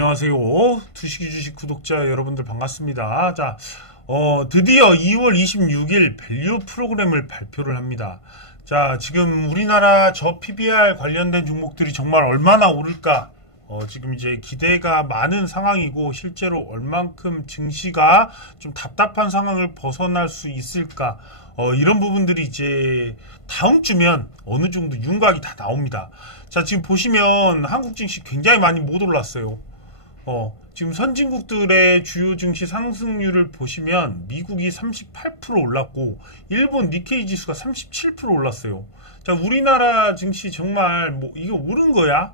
안녕하세요. 투시기 주식 구독자 여러분들 반갑습니다. 자, 드디어 2월 26일 밸류 프로그램을 발표를 합니다. 자, 지금 우리나라 저 PBR 관련된 종목들이 정말 얼마나 오를까? 지금 이제 기대가 많은 상황이고 실제로 얼만큼 증시가 좀 답답한 상황을 벗어날 수 있을까? 이런 부분들이 이제 다음 주면 어느 정도 윤곽이 다 나옵니다. 자, 지금 보시면 한국 증시 굉장히 많이 못 올랐어요. 지금 선진국들의 주요 증시 상승률을 보시면 미국이 38% 올랐고 일본 니케이 지수가 37% 올랐어요. 자, 우리나라 증시 정말 이게 오른 거야?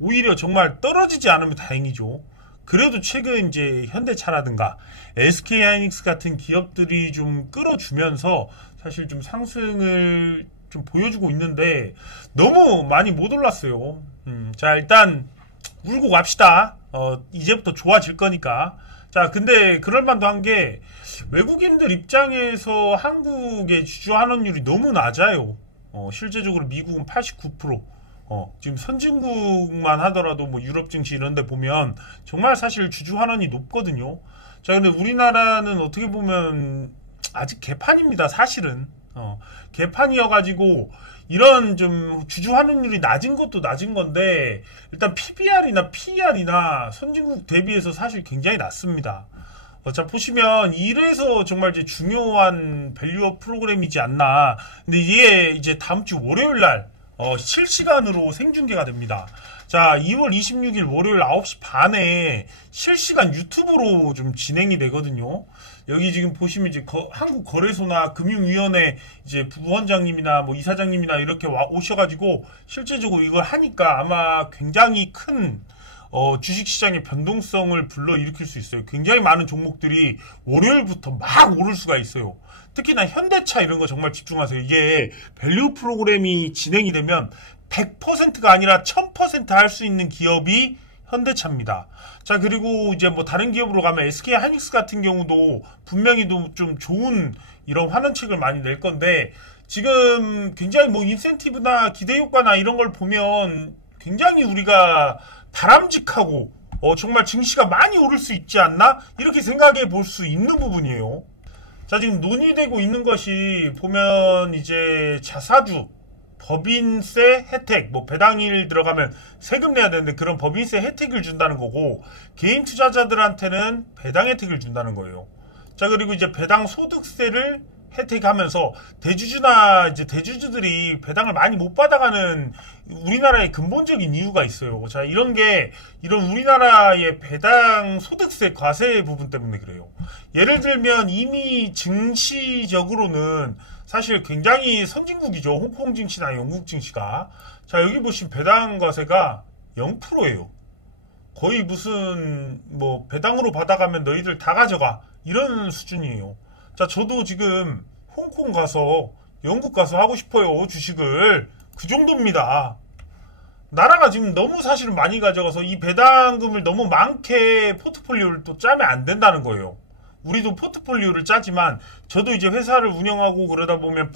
오히려 정말 떨어지지 않으면 다행이죠. 그래도 최근 이제 현대차라든가 SK하이닉스 같은 기업들이 좀 끌어주면서 사실 좀 상승을 좀 보여주고 있는데 너무 많이 못 올랐어요. 자, 일단 울고 갑시다. 이제부터 좋아질 거니까. 자, 근데 그럴만도 한 게 외국인들 입장에서 한국의 주주 환원율이 너무 낮아요. 실제적으로 미국은 89%. 지금 선진국만 하더라도 뭐 유럽 증시 이런 데 보면 정말 사실 주주 환원이 높거든요. 자, 근데 우리나라는 어떻게 보면 아직 개판입니다. 사실은. 개판이어가지고 이런 좀 주주 환원율이 낮은 것도 낮은 건데 일단 PBR이나 PER이나 선진국 대비해서 사실 굉장히 낮습니다. 자, 보시면 이래서 정말 이제 중요한 밸류업 프로그램이지 않나. 근데 이게 이제 다음 주 월요일 날 실시간으로 생중계가 됩니다. 자, 2월 26일 월요일 9시 반에 실시간 유튜브로 좀 진행이 되거든요. 여기 지금 보시면 이제 한국거래소나 금융위원회 이제 부원장님이나 뭐 이사장님이나 이렇게 오셔가지고 실제적으로 이걸 하니까 아마 굉장히 큰 주식시장의 변동성을 불러일으킬 수 있어요. 굉장히 많은 종목들이 월요일부터 막 오를 수가 있어요. 특히나 현대차 이런 거 정말 집중하세요. 이게 밸류 프로그램이 진행이 되면 100%가 아니라 1000% 할 수 있는 기업이 현대차입니다. 자, 그리고 이제 뭐 다른 기업으로 가면 SK하이닉스 같은 경우도 분명히 좀 좋은 이런 환원책을 많이 낼 건데 지금 굉장히 뭐 인센티브나 기대 효과나 이런 걸 보면 굉장히 우리가 바람직하고 정말 증시가 많이 오를 수 있지 않나? 이렇게 생각해 볼 수 있는 부분이에요. 자, 지금 논의되고 있는 것이 보면 이제 자사주 법인세 혜택, 뭐 배당일 들어가면 세금 내야 되는데 그런 법인세 혜택을 준다는 거고 개인 투자자들한테는 배당 혜택을 준다는 거예요. 자, 그리고 이제 배당 소득세를 혜택하면서 대주주나 이제 대주주들이 배당을 많이 못 받아가는 우리나라의 근본적인 이유가 있어요. 자, 이런 우리나라의 배당 소득세 과세 부분 때문에 그래요. 예를 들면 이미 증시적으로는 사실 굉장히 선진국이죠. 홍콩 증시나 영국 증시가. 자, 여기 보시면 배당 과세가 0%예요. 거의 무슨 뭐 배당으로 받아가면 너희들 다 가져가 이런 수준이에요. 자, 저도 지금 홍콩 가서 영국 가서 하고 싶어요. 주식을. 그 정도입니다. 나라가 지금 너무 사실은 많이 가져가서 이 배당금을 너무 많게 포트폴리오를 또 짜면 안 된다는 거예요. 우리도 포트폴리오를 짜지만 저도 이제 회사를 운영하고 그러다 보면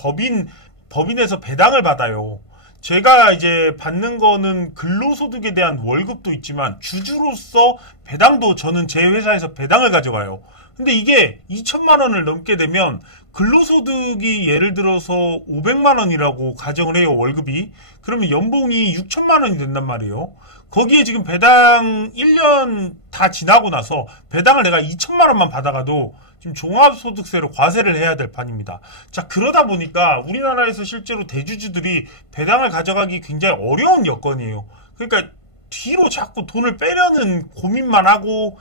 법인에서 배당을 받아요. 제가 이제 받는 거는 근로소득에 대한 월급도 있지만 주주로서 배당도 저는 제 회사에서 배당을 가져가요. 근데 이게 2천만 원을 넘게 되면 근로소득이 예를 들어서 500만 원이라고 가정을 해요. 월급이. 그러면 연봉이 6천만 원이 된단 말이에요. 거기에 지금 배당 1년 다 지나고 나서 배당을 내가 2천만 원만 받아가도 지금 종합소득세로 과세를 해야 될 판입니다. 자, 그러다 보니까 우리나라에서 실제로 대주주들이 배당을 가져가기 굉장히 어려운 여건이에요. 그러니까 뒤로 자꾸 돈을 빼려는 고민만 하고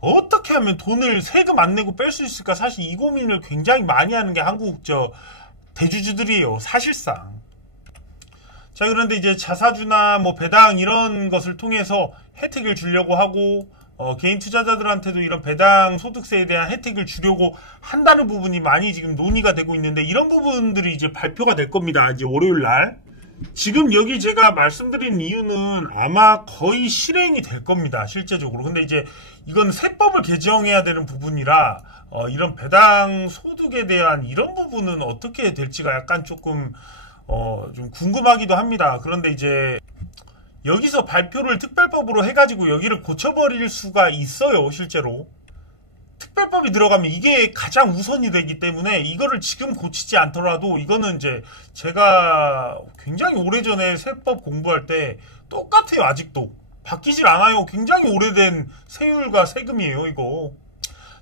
어떻게 하면 돈을 세금 안 내고 뺄 수 있을까? 사실 이 고민을 굉장히 많이 하는 게 한국 대주주들이에요. 사실상. 자, 그런데 이제 자사주나 뭐 배당 이런 것을 통해서 혜택을 주려고 하고 개인 투자자들한테도 이런 배당 소득세에 대한 혜택을 주려고 한다는 부분이 많이 지금 논의가 되고 있는데 이런 부분들이 이제 발표가 될 겁니다. 이제 월요일 날. 지금 여기 제가 말씀드린 이유는 아마 거의 실행이 될 겁니다. 실제적으로. 근데 이제 이건 세법을 개정해야 되는 부분이라 이런 배당 소득에 대한 이런 부분은 어떻게 될지가 약간 조금 좀 궁금하기도 합니다. 그런데 이제 여기서 발표를 특별법으로 해가지고 여기를 고쳐버릴 수가 있어요, 실제로. 특별법이 들어가면 이게 가장 우선이 되기 때문에 이거를 지금 고치지 않더라도 이거는 이제 제가 굉장히 오래전에 세법 공부할 때 똑같아요, 아직도. 바뀌질 않아요. 굉장히 오래된 세율과 세금이에요, 이거.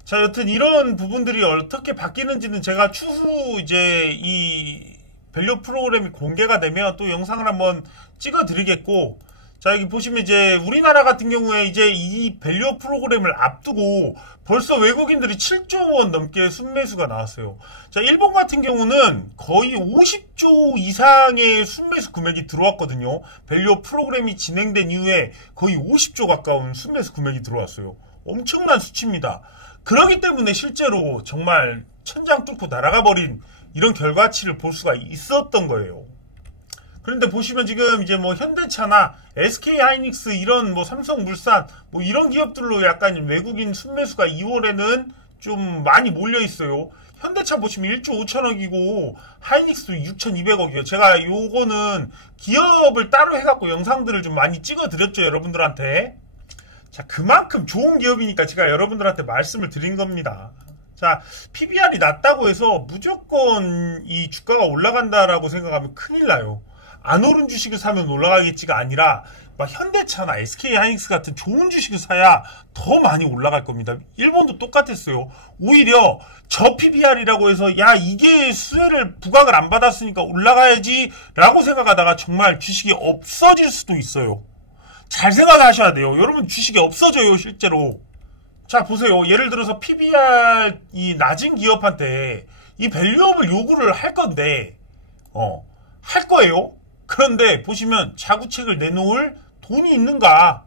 자, 여튼 이런 부분들이 어떻게 바뀌는지는 제가 추후 이제 이 밸류 프로그램이 공개가 되면 또 영상을 한번 찍어 드리겠고, 자, 여기 보시면 이제 우리나라 같은 경우에 이제 이 밸류 프로그램을 앞두고 벌써 외국인들이 7조 원 넘게 순매수가 나왔어요. 자, 일본 같은 경우는 거의 50조 이상의 순매수 금액이 들어왔거든요. 밸류 프로그램이 진행된 이후에 거의 50조 가까운 순매수 금액이 들어왔어요. 엄청난 수치입니다. 그렇기 때문에 실제로 정말 천장 뚫고 날아가 버린 이런 결과치를 볼 수가 있었던 거예요. 그런데 보시면 지금 이제 뭐 현대차나 SK하이닉스 이런 뭐 삼성물산 뭐 이런 기업들로 약간 외국인 순매수가 2월에는 좀 많이 몰려 있어요. 현대차 보시면 1조 5천억이고 하이닉스도 6,200억이에요. 제가 요거는 기업을 따로 해갖고 영상들을 좀 많이 찍어드렸죠, 여러분들한테. 자, 그만큼 좋은 기업이니까 제가 여러분들한테 말씀을 드린 겁니다. 자, PBR이 낮다고 해서 무조건 이 주가가 올라간다라고 생각하면 큰일 나요. 안 오른 주식을 사면 올라가겠지가 아니라 막 현대차나 SK하이닉스 같은 좋은 주식을 사야 더 많이 올라갈 겁니다. 일본도 똑같았어요. 오히려 저 PBR이라고 해서 야, 이게 수혜를 부각을 안 받았으니까 올라가야지 라고 생각하다가 정말 주식이 없어질 수도 있어요. 잘 생각하셔야 돼요. 여러분, 주식이 없어져요, 실제로. 자, 보세요. 예를 들어서 PBR 이 낮은 기업한테 이 밸류업을 요구를 할 건데 할 거예요. 그런데 보시면 자구책을 내놓을 돈이 있는가?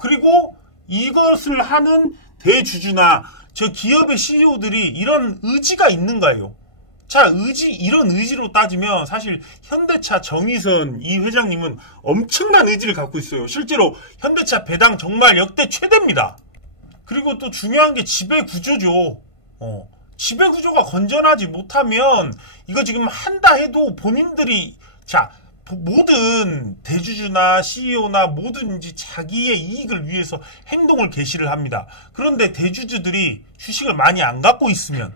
그리고 이것을 하는 대주주나 저 기업의 CEO들이 이런 의지가 있는가요? 자, 이런 의지로 따지면 사실 현대차 정의선 이 회장님은 엄청난 의지를 갖고 있어요. 실제로 현대차 배당 정말 역대 최대입니다. 그리고 또 중요한 게 지배구조죠. 지배구조가 건전하지 못하면 이거 지금 한다 해도 본인들이 모든 대주주나 CEO나 뭐든지 자기의 이익을 위해서 행동을 개시를 합니다. 그런데 대주주들이 주식을 많이 안 갖고 있으면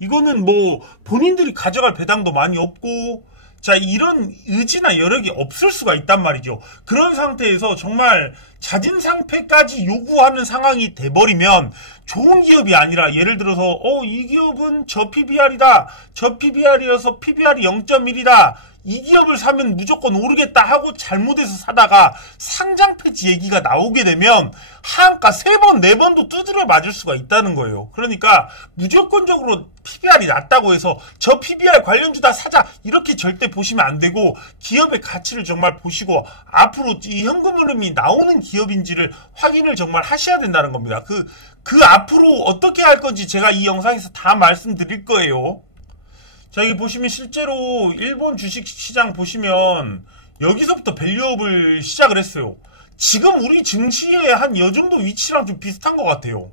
이거는 뭐 본인들이 가져갈 배당도 많이 없고, 자, 이런 의지나 여력이 없을 수가 있단 말이죠. 그런 상태에서 정말 자진상폐까지 요구하는 상황이 돼버리면 좋은 기업이 아니라 예를 들어서 이 기업은 저 PBR이다. 저 PBR이어서 PBR이 0.1이다. 이 기업을 사면 무조건 오르겠다 하고 잘못해서 사다가 상장 폐지 얘기가 나오게 되면 하한가 3번, 4번도 두드려 맞을 수가 있다는 거예요. 그러니까 무조건적으로 PBR이 낮다고 해서 저 PBR 관련주다 사자 이렇게 절대 보시면 안 되고, 기업의 가치를 정말 보시고 앞으로 이 현금 흐름이 나오는 기업인지를 확인을 정말 하셔야 된다는 겁니다. 그 앞으로 어떻게 할 건지 제가 이 영상에서 다 말씀드릴 거예요. 자, 여기 보시면 실제로 일본 주식시장 보시면 여기서부터 밸류업을 시작을 했어요. 지금 우리 증시의 한 요 정도 위치랑 좀 비슷한 것 같아요.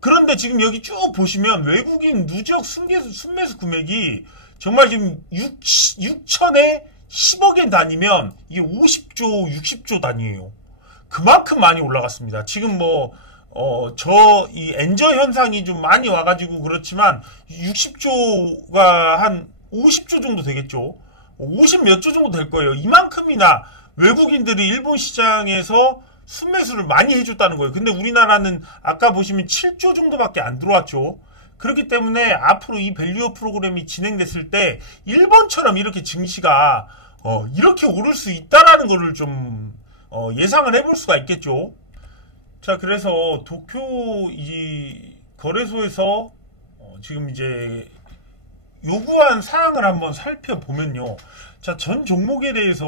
그런데 지금 여기 쭉 보시면 외국인 누적 순매수 금액이 정말 지금 6천에 10억엔 단위면 이게 50조, 60조 단위예요. 그만큼 많이 올라갔습니다. 지금 이 엔저 현상이 좀 많이 와가지고 그렇지만 60조가 한 50조 정도 되겠죠. 50 몇 조 정도 될 거예요. 이만큼이나 외국인들이 일본 시장에서 순매수를 많이 해줬다는 거예요. 근데 우리나라는 아까 보시면 7조 정도밖에 안 들어왔죠. 그렇기 때문에 앞으로 이 밸류업 프로그램이 진행됐을 때 일본처럼 이렇게 증시가 이렇게 오를 수 있다라는 거를 좀 예상을 해볼 수가 있겠죠. 자, 그래서 도쿄 이 거래소에서 지금 이제 요구한 사항을 한번 살펴보면요. 자, 전 종목에 대해서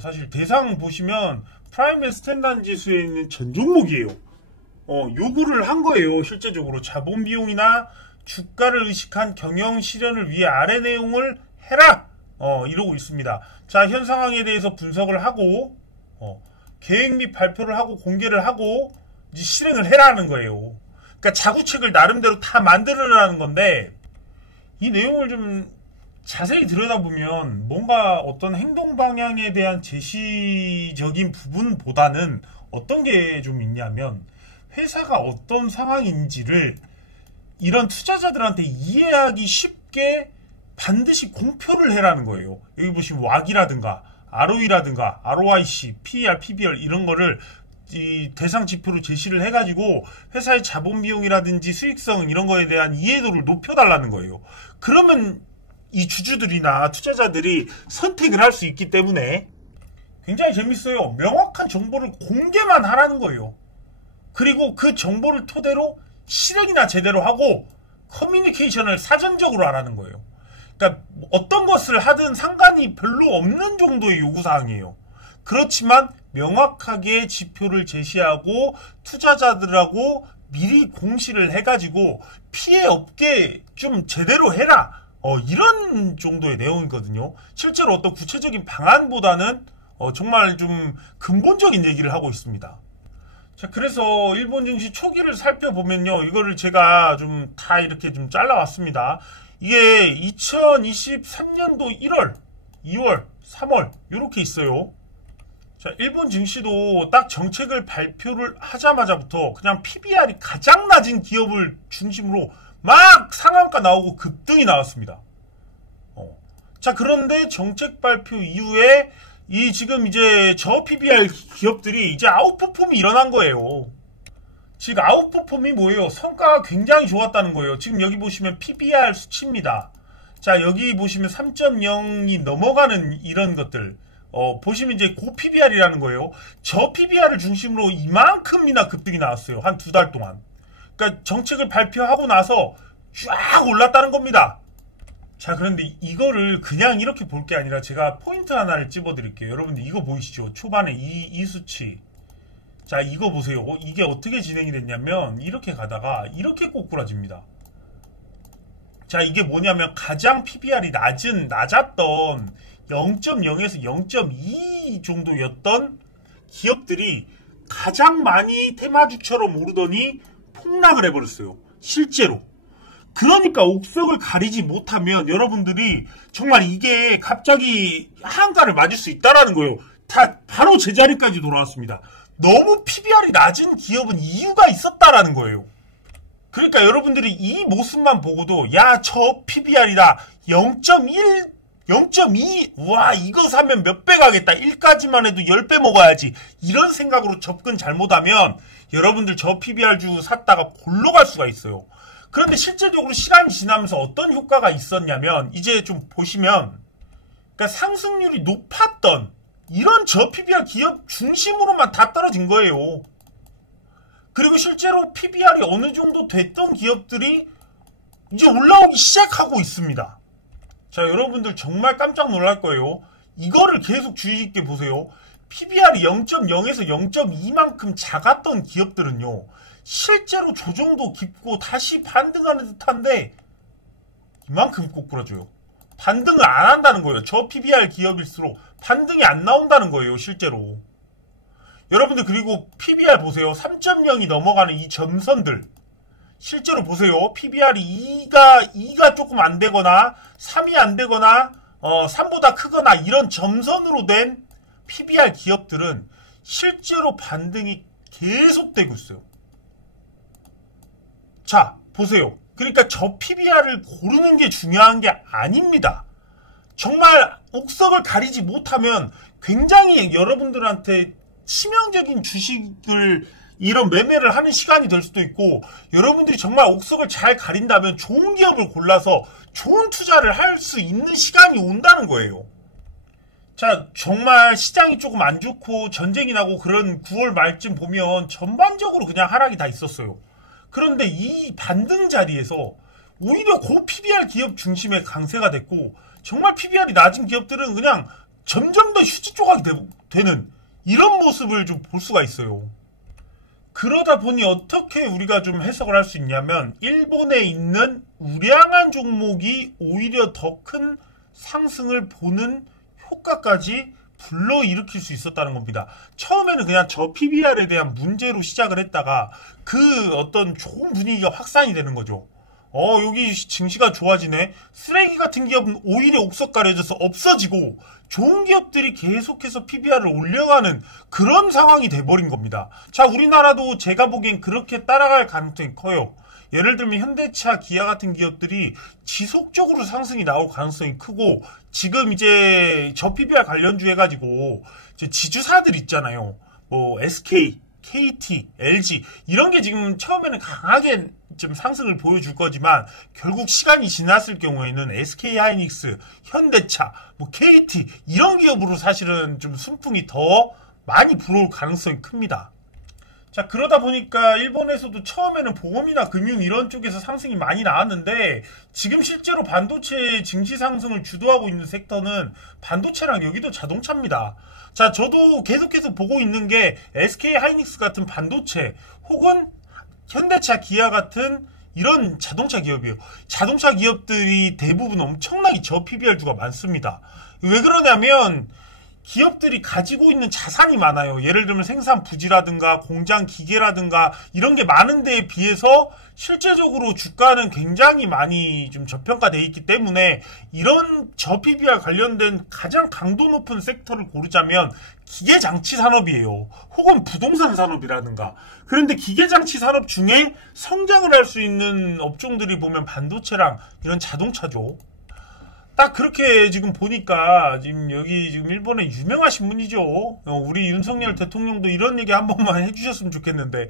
사실 대상 보시면 프라임 스탠다드 지수에 있는 전 종목이에요. 요구를 한 거예요. 실제적으로 자본 비용이나 주가를 의식한 경영 실현을 위해 아래 내용을 해라. 이러고 있습니다. 자, 현 상황에 대해서 분석을 하고 계획 및 발표를 하고 공개를 하고 이제 실행을 해라는 거예요. 그러니까 자구책을 나름대로 다 만들어라는 건데, 이 내용을 좀 자세히 들여다보면 뭔가 어떤 행동 방향에 대한 제시적인 부분보다는 어떤 게 좀 있냐면 회사가 어떤 상황인지를 이런 투자자들한테 이해하기 쉽게 반드시 공표를 해라는 거예요. 여기 보시면 왁이라든가 ROE라든가 ROIC, PER, PBR 이런 거를 이 대상 지표로 제시를 해가지고 회사의 자본 비용이라든지 수익성 이런 거에 대한 이해도를 높여달라는 거예요. 그러면 이 주주들이나 투자자들이 선택을 할 수 있기 때문에 굉장히 재밌어요. 명확한 정보를 공개만 하라는 거예요. 그리고 그 정보를 토대로 실행이나 제대로 하고 커뮤니케이션을 사전적으로 하라는 거예요. 그러니까 어떤 것을 하든 상관이 별로 없는 정도의 요구사항이에요. 그렇지만 명확하게 지표를 제시하고 투자자들하고 미리 공시를 해가지고 피해 없게 좀 제대로 해라. 이런 정도의 내용이거든요. 실제로 어떤 구체적인 방안보다는 정말 좀 근본적인 얘기를 하고 있습니다. 자, 그래서 일본 증시 초기를 살펴보면요. 이거를 제가 좀 다 이렇게 좀 잘라왔습니다. 이게 2023년도 1월, 2월, 3월 이렇게 있어요. 자, 일본 증시도 딱 정책을 발표를 하자마자부터 그냥 PBR이 가장 낮은 기업을 중심으로 막 상한가 나오고 급등이 나왔습니다. 자, 그런데 정책 발표 이후에 이 지금 이제 저 PBR 기업들이 이제 아웃퍼폼이 일어난 거예요. 지금 아웃퍼폼이 뭐예요? 성과가 굉장히 좋았다는 거예요. 지금 여기 보시면 PBR 수치입니다. 자, 여기 보시면 3.0이 넘어가는 이런 것들. 보시면 이제 고 PBR이라는 거예요. 저 PBR을 중심으로 이만큼이나 급등이 나왔어요. 한 2달 동안. 그러니까 정책을 발표하고 나서 쫙 올랐다는 겁니다. 자, 그런데 이거를 그냥 이렇게 볼 게 아니라 제가 포인트 하나를 찝어드릴게요. 여러분들 이거 보이시죠? 초반에 이 수치. 자, 이거 보세요. 이게 어떻게 진행이 됐냐면 이렇게 가다가 이렇게 꼬꾸라집니다. 자, 이게 뭐냐면 가장 PBR이 낮았던 0.0에서 0.2 정도였던 기업들이 가장 많이 테마주처럼 오르더니 폭락을 해버렸어요. 실제로. 그러니까 옥석을 가리지 못하면 여러분들이 정말 이게 갑자기 하한가를 맞을 수 있다라는 거예요. 다 바로 제자리까지 돌아왔습니다. 너무 PBR이 낮은 기업은 이유가 있었다라는 거예요. 그러니까 여러분들이 이 모습만 보고도 야, 저 PBR이다 0.1 0.2 와, 이거 사면 몇 배 가겠다. 1까지만 해도 10배 먹어야지. 이런 생각으로 접근 잘못하면 여러분들 저 PBR 주 샀다가 골로 갈 수가 있어요. 그런데 실제적으로 시간이 지나면서 어떤 효과가 있었냐면 이제 좀 보시면 그러니까 상승률이 높았던 이런 저 PBR 기업 중심으로만 다 떨어진 거예요. 그리고 실제로 PBR이 어느 정도 됐던 기업들이 이제 올라오기 시작하고 있습니다. 자, 여러분들 정말 깜짝 놀랄 거예요. 이거를 계속 주의 깊게 보세요. PBR이 0.0에서 0.2만큼 작았던 기업들은요. 실제로 조정도 깊고 다시 반등하는 듯한데 이만큼 꼬꾸라져요. 반등을 안 한다는 거예요. 저 PBR 기업일수록 반등이 안 나온다는 거예요. 실제로. 여러분들 그리고 PBR 보세요. 3.0이 넘어가는 이 점선들. 실제로 보세요. PBR이 2가 조금 안 되거나 3이 안 되거나 3보다 크거나 이런 점선으로 된 PBR 기업들은 실제로 반등이 계속되고 있어요. 자, 보세요. 그러니까 저 PBR을 고르는 게 중요한 게 아닙니다. 정말 옥석을 가리지 못하면 굉장히 여러분들한테 치명적인 주식을 이런 매매를 하는 시간이 될 수도 있고 여러분들이 정말 옥석을 잘 가린다면 좋은 기업을 골라서 좋은 투자를 할 수 있는 시간이 온다는 거예요. 자, 정말 시장이 조금 안 좋고 전쟁이 나고 그런 9월 말쯤 보면 전반적으로 그냥 하락이 다 있었어요. 그런데 이 반등 자리에서 오히려 고 PBR 기업 중심의 강세가 됐고 정말 PBR이 낮은 기업들은 그냥 점점 더 휴지 조각이 되는 이런 모습을 좀 볼 수가 있어요. 그러다 보니 어떻게 우리가 좀 해석을 할 수 있냐면 일본에 있는 우량한 종목이 오히려 더 큰 상승을 보는 효과까지 불러일으킬 수 있었다는 겁니다. 처음에는 그냥 저 PBR에 대한 문제로 시작을 했다가 그 어떤 좋은 분위기가 확산이 되는 거죠. 여기 증시가 좋아지네. 쓰레기 같은 기업은 오히려 옥석 가려져서 없어지고 좋은 기업들이 계속해서 PBR을 올려가는 그런 상황이 돼버린 겁니다. 자, 우리나라도 제가 보기엔 그렇게 따라갈 가능성이 커요. 예를 들면 현대차, 기아 같은 기업들이 지속적으로 상승이 나올 가능성이 크고, 지금 이제 저 PBR 관련주 해가지고 이제 지주사들 있잖아요. 뭐 SK, KT, LG 이런 게 지금 처음에는 강하게 좀 상승을 보여줄 거지만 결국 시간이 지났을 경우에는 SK하이닉스, 현대차, 뭐 KT 이런 기업으로 사실은 좀 순풍이 더 많이 불어올 가능성이 큽니다. 자, 그러다 보니까 일본에서도 처음에는 보험이나 금융 이런 쪽에서 상승이 많이 나왔는데 지금 실제로 반도체 증시 상승을 주도하고 있는 섹터는 반도체랑 여기도 자동차입니다. 자, 저도 계속해서 보고 있는 게 SK하이닉스 같은 반도체 혹은 현대차, 기아 같은 이런 자동차 기업이에요. 자동차 기업들이 대부분 엄청나게 저 PBR주가 많습니다. 왜 그러냐면 기업들이 가지고 있는 자산이 많아요. 예를 들면 생산 부지라든가 공장 기계라든가 이런 게 많은 데에 비해서 실제적으로 주가는 굉장히 많이 좀 저평가되어 있기 때문에 이런 저 PBR 관련된 가장 강도 높은 섹터를 고르자면 기계장치 산업이에요. 혹은 부동산 산업이라든가. 그런데 기계장치 산업 중에 성장을 할 수 있는 업종들이 보면 반도체랑 이런 자동차죠. 딱 그렇게 지금 보니까 지금 여기 지금 일본의 유명하신 분이죠. 우리 윤석열 대통령도 이런 얘기 한 번만 해주셨으면 좋겠는데,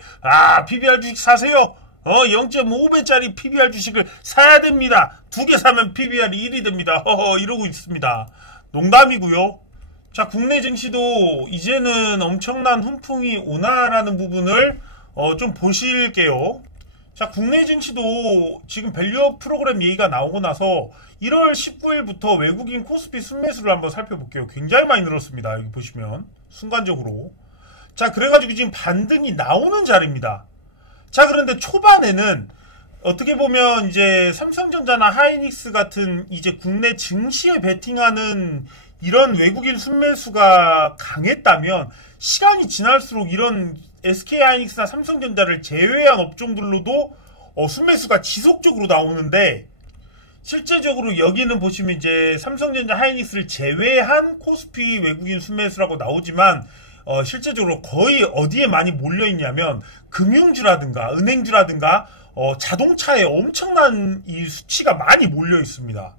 PBR 주식 사세요. 0.5배짜리 PBR 주식을 사야 됩니다. 2개 사면 PBR이 1이 됩니다. 이러고 있습니다. 농담이고요. 자, 국내 증시도 이제는 엄청난 훈풍이 오나라는 부분을 좀 보실게요. 자, 국내 증시도 지금 밸류업 프로그램 얘기가 나오고 나서 1월 19일부터 외국인 코스피 순매수를 한번 살펴볼게요. 굉장히 많이 늘었습니다. 여기 보시면 순간적으로. 자, 그래가지고 지금 반등이 나오는 자리입니다. 자, 그런데 초반에는 어떻게 보면 이제 삼성전자나 하이닉스 같은 이제 국내 증시에 베팅하는 이런 외국인 순매수가 강했다면 시간이 지날수록 이런 SK하이닉스나 삼성전자를 제외한 업종들로도 순매수가 지속적으로 나오는데, 실제적으로 여기는 보시면 이제 삼성전자, 하이닉스를 제외한 코스피 외국인 순매수라고 나오지만 실제적으로 거의 어디에 많이 몰려있냐면 금융주라든가 은행주라든가 자동차에 엄청난 이 수치가 많이 몰려있습니다.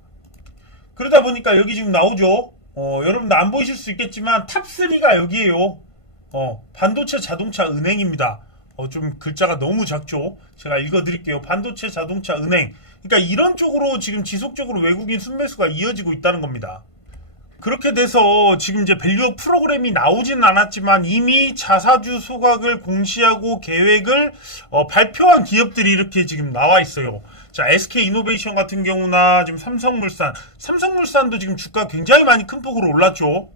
그러다 보니까 여기 지금 나오죠. 여러분들 안 보이실 수 있겠지만 탑3가 여기에요. 반도체, 자동차, 은행입니다. 좀 글자가 너무 작죠. 제가 읽어드릴게요. 반도체, 자동차, 은행. 그러니까 이런 쪽으로 지금 지속적으로 외국인 순매수가 이어지고 있다는 겁니다. 그렇게 돼서 지금 이제 밸류업 프로그램이 나오진 않았지만 이미 자사주 소각을 공시하고 계획을 발표한 기업들이 이렇게 지금 나와 있어요. 자, SK이노베이션 같은 경우나 지금 삼성물산도 지금 주가 굉장히 많이 큰 폭으로 올랐죠.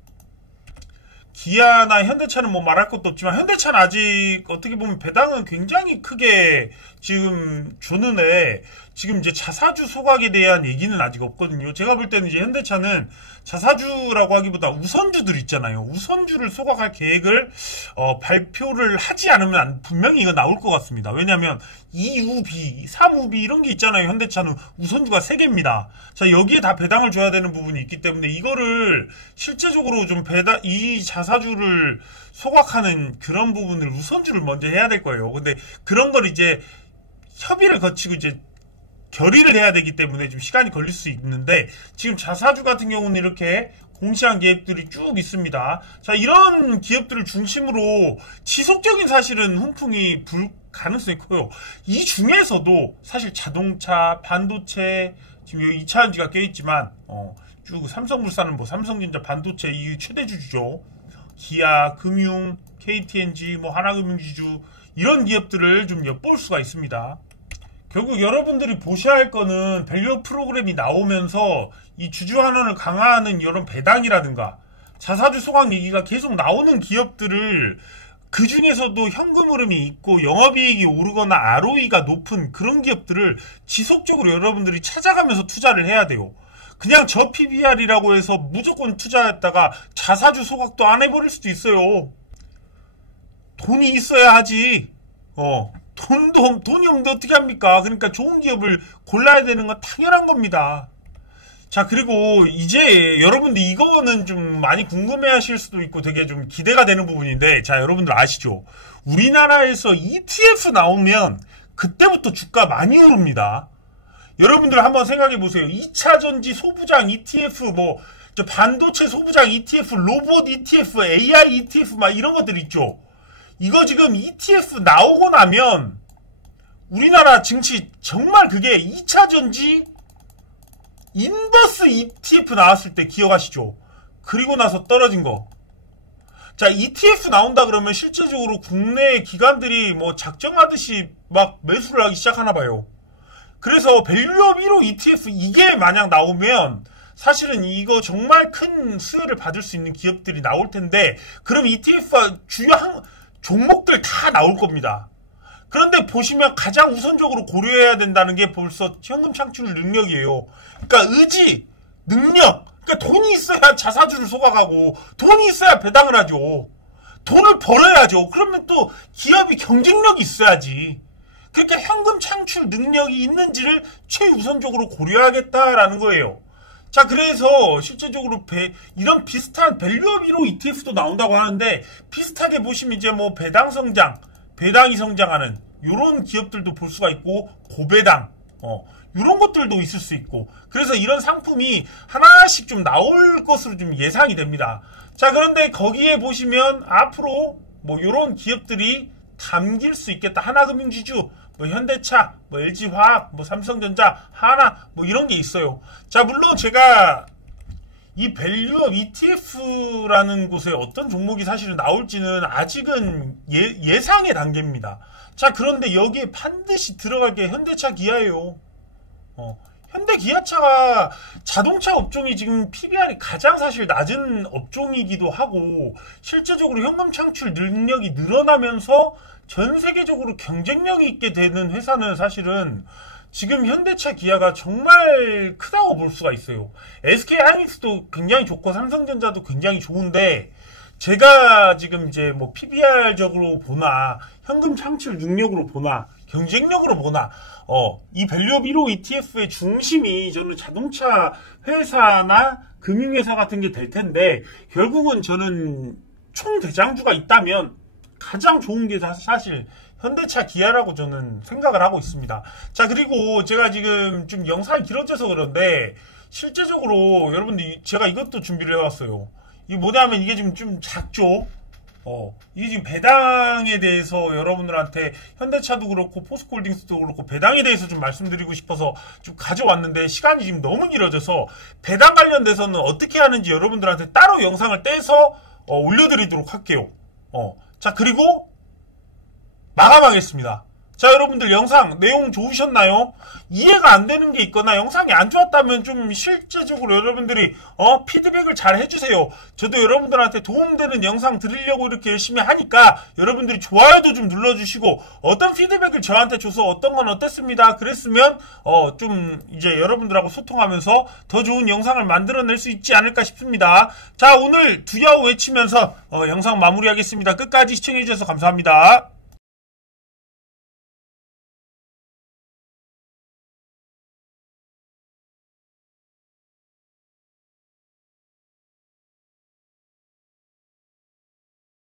기아나 현대차는 뭐 말할 것도 없지만 현대차는 아직 어떻게 보면 배당은 굉장히 크게 지금 주는데 지금 이제 자사주 소각에 대한 얘기는 아직 없거든요. 제가 볼 때는 이제 현대차는 자사주라고 하기보다 우선주들 있잖아요. 우선주를 소각할 계획을 발표를 하지 않으면 분명히 이거 나올 것 같습니다. 왜냐하면 2우비, 3우비 이런 게 있잖아요. 현대차는 우선주가 3개입니다. 자, 여기에 다 배당을 줘야 되는 부분이 있기 때문에 이거를 실제적으로 좀 이 자사주를 소각하는 그런 부분을 우선주를 먼저 해야 될 거예요. 근데 그런 걸 이제 협의를 거치고 이제 결의를 해야 되기 때문에 좀 시간이 걸릴 수 있는데 지금 자사주 같은 경우는 이렇게 공시한 기업들이 쭉 있습니다. 자, 이런 기업들을 중심으로 지속적인 사실은 훈풍이 불 가능성이 커요. 이 중에서도 사실 자동차, 반도체, 지금 여기 2차전지가 껴있지만 쭉 삼성물산은 뭐 삼성전자, 반도체 이 최대주주죠. 기아, 금융, KTNG, 뭐 하나금융지주 이런 기업들을 좀 엿볼 수가 있습니다. 결국 여러분들이 보셔야 할 거는 밸류업 프로그램이 나오면서 이 주주환원을 강화하는 이런 배당이라든가 자사주 소각 얘기가 계속 나오는 기업들을 그 중에서도 현금 흐름이 있고 영업이익이 오르거나 ROE가 높은 그런 기업들을 지속적으로 여러분들이 찾아가면서 투자를 해야 돼요. 그냥 저 PBR이라고 해서 무조건 투자했다가 자사주 소각도 안 해버릴 수도 있어요. 돈이 있어야 하지. 돈이 없는데 어떻게 합니까? 그러니까 좋은 기업을 골라야 되는 건 당연한 겁니다. 자, 그리고 이제 여러분들 이거는 좀 많이 궁금해 하실 수도 있고 되게 좀 기대가 되는 부분인데, 자, 여러분들 아시죠? 우리나라에서 ETF 나오면 그때부터 주가 많이 오릅니다. 여러분들 한번 생각해 보세요. 2차 전지 소부장 ETF, 저 반도체 소부장 ETF, 로봇 ETF, AI ETF 막 이런 것들 있죠. 이거 지금 ETF 나오고 나면 우리나라 증시 정말 그게 2차 전지 인버스 ETF 나왔을 때 기억하시죠? 그리고 나서 떨어진 거. 자, ETF 나온다 그러면 실제적으로 국내 기관들이 작정하듯이 막 매수를 하기 시작하나 봐요. 그래서 밸류업 1호 ETF 이게 만약 나오면 사실은 이거 정말 큰 수혜를 받을 수 있는 기업들이 나올 텐데, 그럼 ETF와 주요 종목들 다 나올 겁니다. 그런데 보시면 가장 우선적으로 고려해야 된다는 게 벌써 현금 창출 능력이에요. 그러니까 의지, 능력. 그러니까 돈이 있어야 자사주를 속아가고 돈이 있어야 배당을 하죠. 돈을 벌어야죠. 그러면 또 기업이 경쟁력이 있어야지. 그러니까 현금 창출 능력이 있는지를 최우선적으로 고려하겠다라는 거예요. 자, 그래서 실제적으로 이런 비슷한 밸류업 1호 ETF도 나온다고 하는데, 비슷하게 보시면 이제 배당 성장, 배당이 성장하는 요런 기업들도 볼 수가 있고, 고배당, 요런 것들도 있을 수 있고, 그래서 이런 상품이 하나씩 좀 나올 것으로 좀 예상이 됩니다. 자, 그런데 거기에 보시면 앞으로 요런 기업들이 담길 수 있겠다. 하나금융지주, 현대차, LG화학, 삼성전자, 하나, 이런 게 있어요. 자, 물론 제가 이 밸류업 ETF라는 곳에 어떤 종목이 사실은 나올지는 아직은 예상의 단계입니다. 자, 그런데 여기에 반드시 들어갈 게 현대차, 기아예요. 현대 기아차가 자동차 업종이 지금 PBR이 가장 사실 낮은 업종이기도 하고, 실제적으로 현금 창출 능력이 늘어나면서 전 세계적으로 경쟁력이 있게 되는 회사는 사실은 지금 현대차, 기아가 정말 크다고 볼 수가 있어요. SK하이닉스도 굉장히 좋고 삼성전자도 굉장히 좋은데, 제가 지금 이제 PBR적으로 보나 현금 창출 능력으로 보나 경쟁력으로 보나 이 밸류업 1호 ETF의 중심이 저는 자동차 회사나 금융회사 같은 게 될 텐데, 결국은 저는 총대장주가 있다면 가장 좋은 게 사실 현대차, 기아라고 저는 생각을 하고 있습니다. 자, 그리고 제가 지금 좀 영상이 길어져서 그런데 실제적으로 여러분들 제가 이것도 준비를 해왔어요. 이게 뭐냐면 이게 지금 좀 작죠? 이게 지금 배당에 대해서 여러분들한테 현대차도 그렇고 포스코홀딩스도 그렇고 배당에 대해서 좀 말씀드리고 싶어서 좀 가져왔는데, 시간이 지금 너무 길어져서 배당 관련돼서는 어떻게 하는지 여러분들한테 따로 영상을 떼서 올려드리도록 할게요. 자, 그리고 마감하겠습니다. 자, 여러분들 영상 내용 좋으셨나요? 이해가 안 되는 게 있거나 영상이 안 좋았다면 좀 실제적으로 여러분들이 피드백을 잘 해주세요. 저도 여러분들한테 도움되는 영상 드리려고 이렇게 열심히 하니까 여러분들이 좋아요도 좀 눌러주시고, 어떤 피드백을 저한테 줘서 어떤 건 어땠습니다 그랬으면 좀 이제 여러분들하고 소통하면서 더 좋은 영상을 만들어낼 수 있지 않을까 싶습니다. 자, 오늘 두야호 외치면서 영상 마무리하겠습니다. 끝까지 시청해주셔서 감사합니다.